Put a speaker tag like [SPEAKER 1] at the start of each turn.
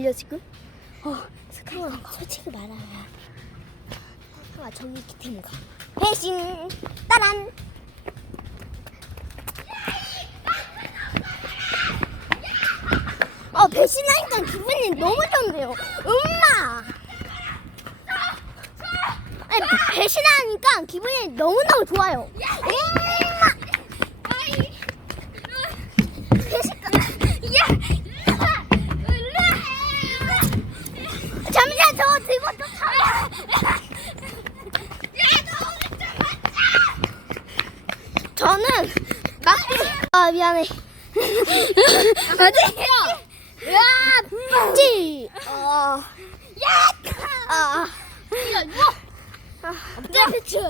[SPEAKER 1] 들려 지금? 어, 스카이가 솔직히 말하면 형아 저기 팀 가. 배신 따란. 어 배신하니까 기분이 너무 좋네요. 엄마. 아니, 배신하니까 기분이 너무너무 좋아요. 엄마. 배신. 잠시만 저 들고 또 차. 저는 막대. 아 미안해. 어디요? 야, 찌. 어. 야. 아. 이거 뭐? 아. 네, 배출.